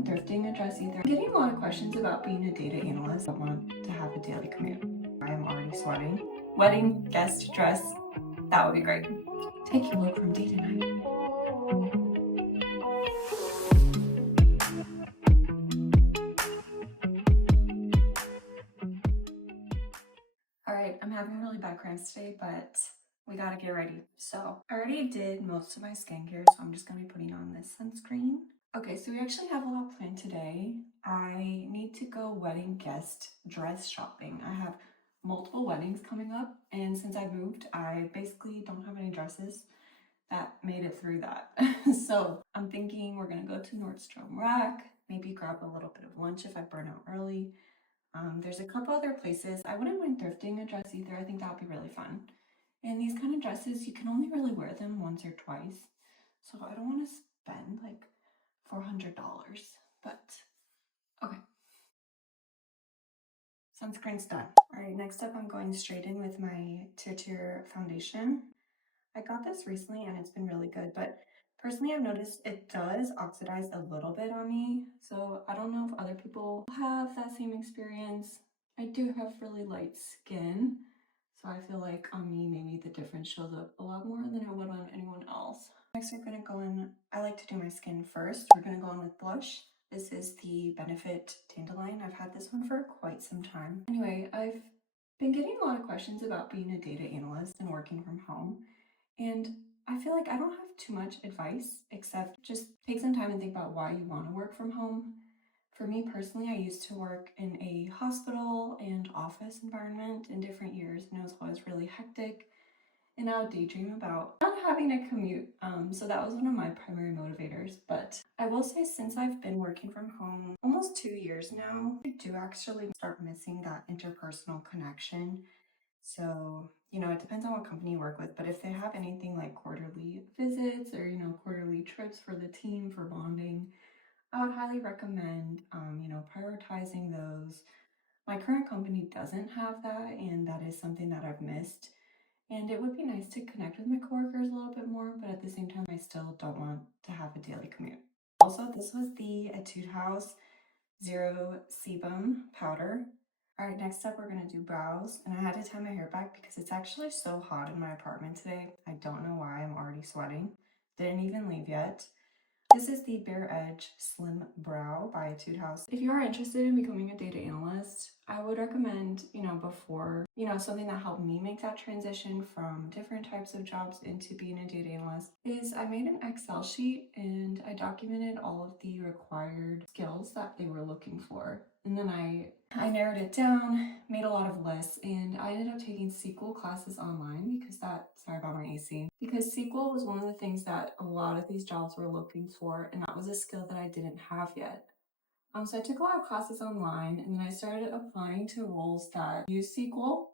going thrifting a dress either. I'm getting a lot of questions about being a data analyst. I want to have a daily commute. I am already sweating. Wedding guest dress, that would be great. Take your look from day to night. Alright, I'm having really bad cramps today, but we gotta get ready. So I already did most of my skincare, so I'm just gonna be putting on this sunscreen. Okay, so we actually have a lot planned today. I need to go wedding guest dress shopping. I have multiple weddings coming up, and since I moved, I basically don't have any dresses that made it through that. So I'm thinking we're gonna go to Nordstrom Rack, maybe grab a little bit of lunch if I burn out early. There's a couple other places. I wouldn't mind thrifting a dress either. I think that would be really fun. And these kind of dresses, you can only really wear them once or twice. So I don't want to spend like $400, but okay. Sunscreen's done. All right, next up I'm going straight in with my Tier foundation. I got this recently and it's been really good, but personally I've noticed it does oxidize a little bit on me. So I don't know if other people have that same experience. I do have really light skin, so I feel like on me maybe the difference shows up a lot more than it would on anyone else. Next we're gonna go in, I like to do my skin first. We're gonna go in with blush. This is the Benefit Dandelion. I've had this one for quite some time. Anyway, I've been getting a lot of questions about being a data analyst and working from home. And I feel like I don't have too much advice except just take some time and think about why you want to work from home. For me personally, I used to work in a hospital and office environment in different years, and it was always really hectic. And I would daydream about not having a commute. So that was one of my primary motivators. But I will say, since I've been working from home almost 2 years now, I do actually start missing that interpersonal connection. So, it depends on what company you work with, but if they have anything like quarterly visits or, quarterly trips for the team for bonding, I would highly recommend, prioritizing those. My current company doesn't have that, and that is something that I've missed. And it would be nice to connect with my coworkers a little bit more, but at the same time, I still don't want to have a daily commute. Also, this was the Etude House Zero Sebum Powder. All right, next up, we're gonna do brows. And I had to tie my hair back because it's actually so hot in my apartment today. I don't know why I'm already sweating. Didn't even leave yet. This is the Bare Edge Slim Brow by Etude House. If you are interested in becoming a data analyst, I would recommend, before, something that helped me make that transition from different types of jobs into being a data analyst is I made an Excel sheet and I documented all of the required skills that they were looking for. And then I narrowed it down, made a lot of lists, and I ended up taking SQL classes online because sorry about my AC, because SQL was one of the things that a lot of these jobs were looking for, and that was a skill that I didn't have yet. So I took a lot of classes online, and then I started applying to roles that use SQL.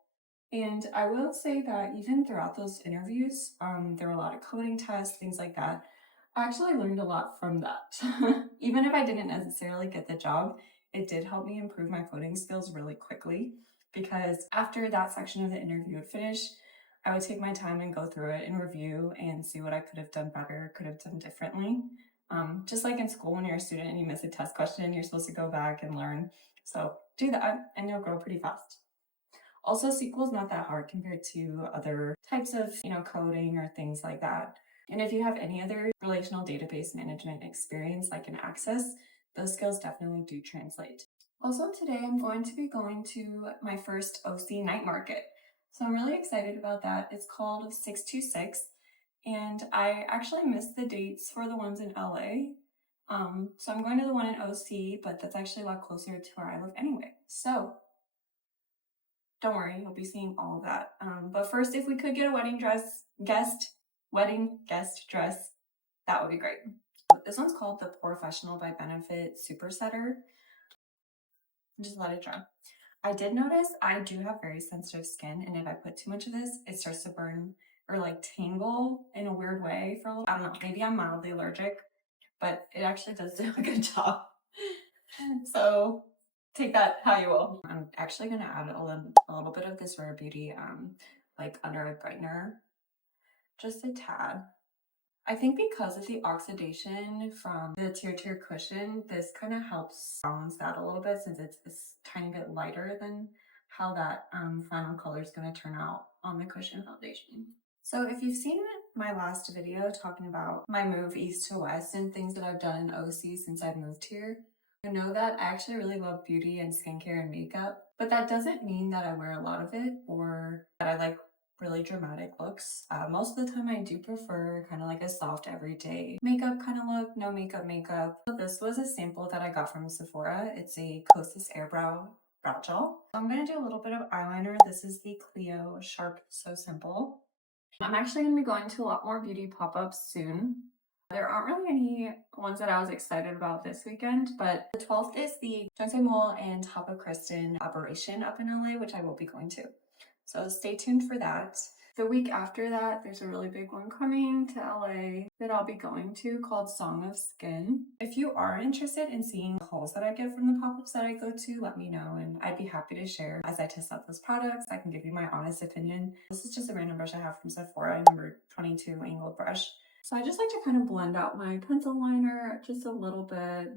And I will say that even throughout those interviews, there were a lot of coding tests, things like that. I actually learned a lot from that. Even if I didn't necessarily get the job, it did help me improve my coding skills really quickly, because after that section of the interview would finish, I would take my time and go through it and review and see what I could have done better, could have done differently. Just like in school, when you're a student and you miss a test question, you're supposed to go back and learn. So do that and you'll grow pretty fast. Also, SQL is not that hard compared to other types of, coding or things like that. And if you have any other relational database management experience, like in Access, those skills definitely do translate. Also, today I'm going to be going to my first OC night market. So I'm really excited about that. It's called 626. And I actually missed the dates for the ones in LA. So I'm going to the one in OC, but that's actually a lot closer to where I live anyway. So don't worry, you'll be seeing all of that. But first, if we could get a wedding guest dress, that would be great. This one's called the Professional by Benefit Super Setter. Just let it dry. I did notice I do have very sensitive skin, and if I put too much of this, it starts to burn or like tingle in a weird way for a little. I don't know, maybe I'm mildly allergic, but it actually does do a good job. So take that how you will. I'm actually gonna add a little bit of this Rare Beauty like under eye brightener, just a tad. I think because of the oxidation from the Tier cushion, this kind of helps balance that a little bit since it's this tiny bit lighter than how that final color is going to turn out on the cushion foundation. So if you've seen my last video talking about my move east to west and things that I've done in OC since I've moved here, you know that I actually really love beauty and skincare and makeup, but that doesn't mean that I wear a lot of it or that I like really dramatic looks. Most of the time I do prefer kind of like a soft everyday makeup kind of look, no makeup. So this was a sample that I got from Sephora. It's a Kosas Airbrow Brow Gel. So I'm going to do a little bit of eyeliner. This is the Clio Sharp So Simple. I'm actually going to be going to a lot more beauty pop-ups soon. There aren't really any ones that I was excited about this weekend, but the 12th is the Jose Mole and Top of Kristen operation up in LA, which I will be going to. So stay tuned for that. The week after that, there's a really big one coming to LA that I'll be going to called Song of Skin. If you are interested in seeing hauls that I get from the pop-ups that I go to, let me know and I'd be happy to share as I test out those products. I can give you my honest opinion. This is just a random brush I have from Sephora, number 22 angled brush. So I just like to kind of blend out my pencil liner just a little bit.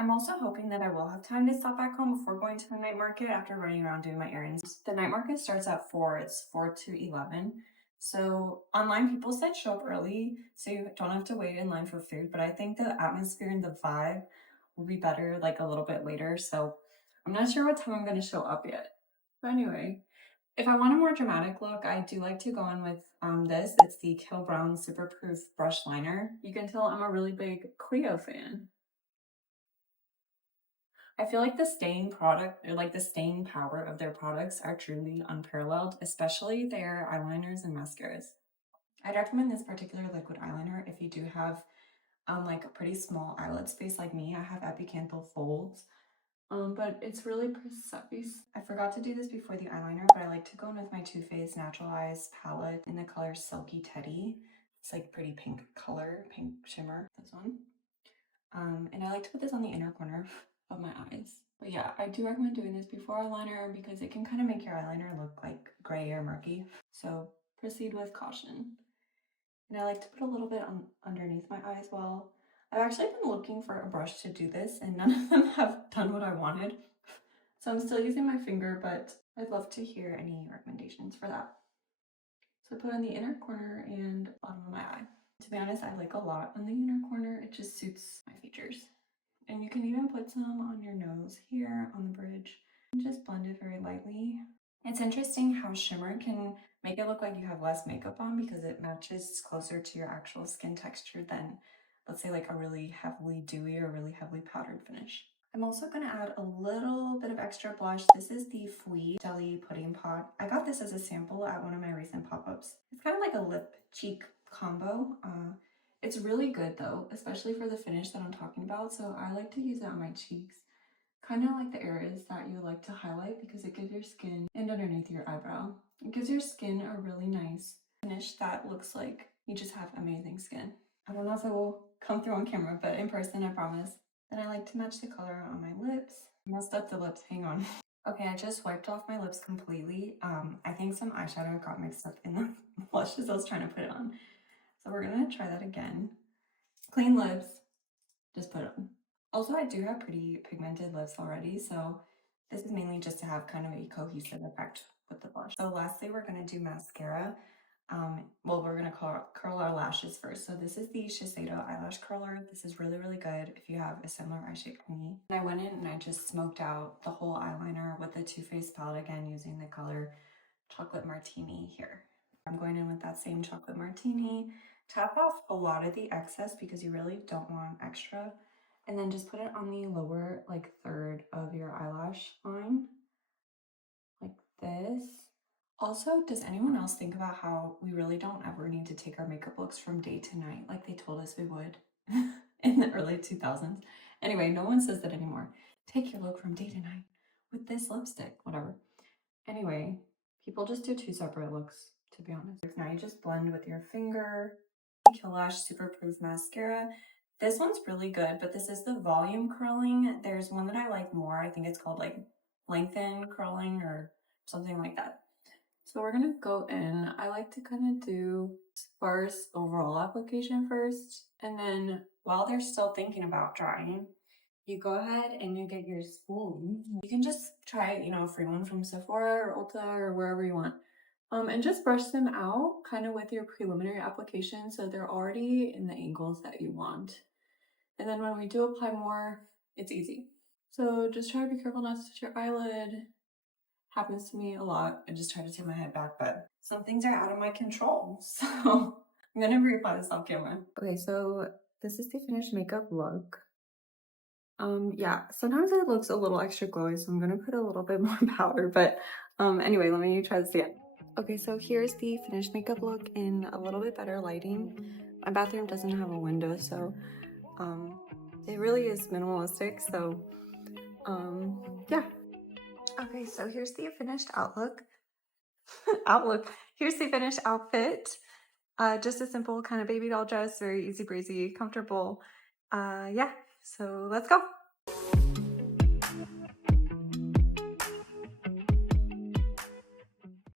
I'm also hoping that I will have time to stop back home before going to the night market after running around doing my errands. The night market starts at 4, it's 4 to 11. So online people said show up early so you don't have to wait in line for food, but I think the atmosphere and the vibe will be better like a little bit later. So I'm not sure what time I'm going to show up yet. But anyway, if I want a more dramatic look, I do like to go in with this. It's the Kill Brown Superproof Brush Liner. You can tell I'm a really big Clio fan. I feel like the staying product or like the staying power of their products are truly unparalleled, especially their eyeliners and mascaras. I'd recommend this particular liquid eyeliner if you do have like a pretty small eyelid space like me. I have epicanthal folds, but it's really precise. I forgot to do this before the eyeliner, but I like to go in with my Too Faced Natural Eyes palette in the color Silky Teddy. It's like pretty pink color, pink shimmer, this one. And I like to put this on the inner corner of my eyes. But yeah, I do recommend doing this before eyeliner because it can kind of make your eyeliner look like gray or murky. So proceed with caution. And I like to put a little bit on underneath my eye as well. I've actually been looking for a brush to do this and none of them have done what I wanted. So I'm still using my finger, but I'd love to hear any recommendations for that. So I put on the inner corner and bottom of my eye. To be honest, I like a lot on the inner corner. It just suits my features. And you can even put some on your nose here on the bridge and just blend it very lightly. It's interesting how shimmer can make it look like you have less makeup on because it matches closer to your actual skin texture than, let's say, like a really heavily dewy or really heavily powdered finish. I'm also going to add a little bit of extra blush. This is the Fui Jelly Pudding Pot. I got this as a sample at one of my recent pop-ups. It's kind of like a lip cheek combo. It's really good though, especially for the finish that I'm talking about. So I like to use it on my cheeks, kind of like the areas that you like to highlight because it gives your skin, and underneath your eyebrow, it gives your skin a really nice finish that looks like you just have amazing skin. I don't know if it will come through on camera, but in person, I promise. Then I like to match the color on my lips. I messed up the lips, hang on. Okay, I just wiped off my lips completely. I think some eyeshadow got mixed up in the blushes I was trying to put it on. So we're gonna try that again. Clean lips, just put them. Also, I do have pretty pigmented lips already, so this is mainly just to have kind of a cohesive effect with the blush. So lastly, we're gonna do mascara. Well, we're gonna curl our lashes first. So this is the Shiseido eyelash curler. This is really, really good if you have a similar eye shape to me. And I went in and I just smoked out the whole eyeliner with the Too Faced palette again using the color Chocolate Martini here. I'm going in with that same Chocolate Martini. Tap off a lot of the excess because you really don't want extra. And then just put it on the lower like third of your eyelash line, like this. Also, does anyone else think about how we really don't ever need to take our makeup looks from day to night like they told us we would in the early 2000s? Anyway, no one says that anymore. Take your look from day to night with this lipstick, whatever. Anyway, people just do two separate looks, to be honest. Now you just blend with your finger. Kill Lash Superproof Mascara. This one's really good, but this is the volume curling. There's one that I like more. I think it's called like lengthen curling or something like that. So we're gonna go in. I like to kind of do sparse overall application first, and then while they're still thinking about drying, you go ahead and you get your spoon. You can just try, a free one from Sephora or Ulta or wherever you want. And just brush them out kind of with your preliminary application so they're already in the angles that you want. And then when we do apply more, it's easy. So just try to be careful not to touch your eyelid. Happens to me a lot. I just try to take my head back, but some things are out of my control. So I'm gonna reapply this off camera. Okay, so this is the finished makeup look. Yeah, sometimes it looks a little extra glowy, so I'm gonna put a little bit more powder, but anyway, let me try this again. Okay, so here's the finished makeup look in a little bit better lighting. My bathroom doesn't have a window, so it really is minimalistic, so yeah. Okay, so here's the finished Here's the finished outfit. Just a simple kind of baby doll dress, very easy breezy, comfortable. Yeah, so let's go.